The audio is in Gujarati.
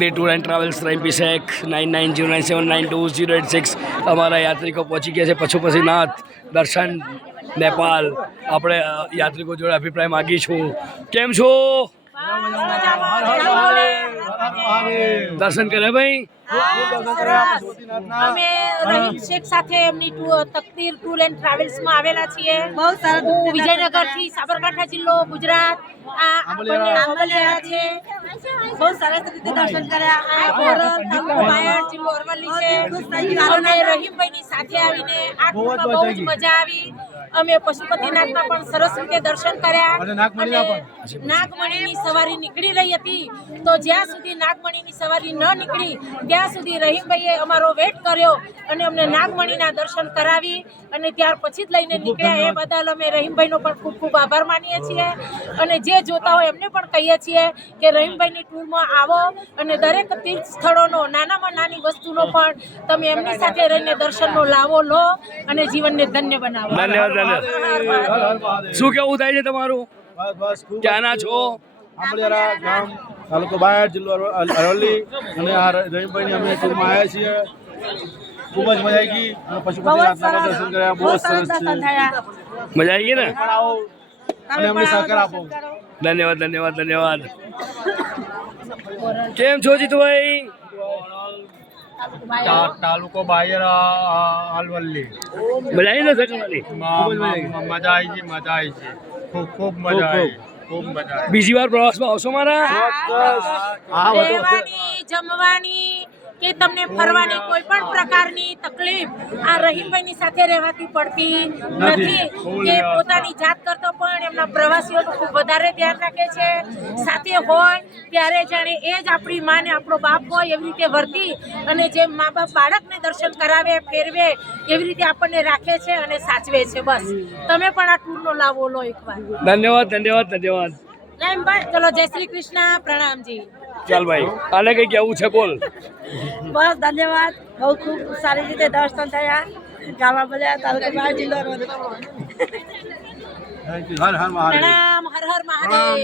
Day tour and travels RMPSEC 9909792086 અમારા યાત્રિકો પહોંચી ગયા છે પશુપતિનાથ દર્શન નેપાલ। આપણે યાત્રિકો જોડે અભિપ્રાય માગીશું। કેમ છો? દર્શન કરે ભાઈ? અમે રહીમ શેખ સાથે એમની તકદીર ટૂર એન્ડ ટ્રાવેલ્સ માં આવેલા છીએ। હું વિજયનગર થી સાબરકાંઠા જિલ્લો ગુજરાત આવેલા છે। બહુ સરસ રીતે દર્શન કર્યા। જિલ્લો અરવલ્લી છે અને રહીમભાઈ ની સાથે આવીને આ ટૂરમાં બહુ જ મજા આવી। અમે પશુપતિનાથમાં પણ સરસ રીતે દર્શન કર્યા અને નાગમણીની સવારી નીકળી રહી હતી તો જ્યાં સુધી નાગમણીની સવારી ન નીકળી ત્યાં સુધી રહીમભાઈએ અમારો વેટ કર્યો અને અમને નાગમણીના દર્શન કરાવી અને ત્યાર પછી જ લઈને નીકળ્યા। એ બદલ અમે રહીમભાઈનો પણ ખૂબ ખૂબ આભાર માનીએ છીએ અને જે જોતા હોય એમને પણ કહીએ છીએ કે રહીમભાઈની ટૂરમાં આવો અને દરેક તીર્થ સ્થળોનો નાનામાં નાની વસ્તુનો પણ તમે એમની સાથે રહીને દર્શનનો લાવો લો અને જીવનને ધન્ય બનાવો। ધન્યવાદ। શું કેવું થાય છે તમારું? ક્યાંના છો? આંબલિયારા ગામ તાલુકો બાયડ જિલ્લો અરવલ્લી અને આ રહીમભાઈની અમે ટૂરમાં આવ્યા છીએ। ખૂબ જ મજા આવી ગઈ અને પશુપતિનાથના દર્શન કર્યા। બહુ સરસ છે। મજા આવી ગઈ ને? આવો અને અમને સહકાર આપો। ધન્યવાદ ધન્યવાદ ધન્યવાદ। કેમ છો જીતુભાઈ? તાલુકો બાયડ અરવલ્લી। મજા આવી ને સકવાની? મજા આવી છે ખૂબ મજા આવી। બીજી વાર પ્રવાસમાં આવશો મારા? રહેવાની જમવાની કે તમને ફરવાની કોઈ પણ પ્રકારની તકલીફ આ રહીમભાઈની સાથે રહેવાથી પડતી નથી કે પોતાની જાત કરતો પણ એમના પ્રવાસીઓનું ખૂબ વધારે ધ્યાન રાખે છે। સાથે હોય ત્યારે જાણે એ જ આપણી માં ને આપણો બાપ હોય એવી રીતે વર્તી અને જેમ મા બાપ બાળકને દર્શન કરાવે ફેરવે એવી રીતે આપણને રાખે છે અને સાચવે છે। બસ તમે પણ આ ટૂરનો લાવો લો એકવાર। ધન્યવાદ ધન્યવાદ ધન્યવાદ। રહીમભાઈ ચલો જય શ્રી કૃષ્ણ પ્રણામજી। ચાલ ભાઈ આને કઈ કેવું છે બોલ? બસ ધન્યવાદ। બહુ ખૂબ સારી રીતે દર્શન થયા। ગામમાં બધા તાલુકો બાયડ જિલ્લો હર હર મહાદેવ। પ્રણામ। હર હર મહાદેવ।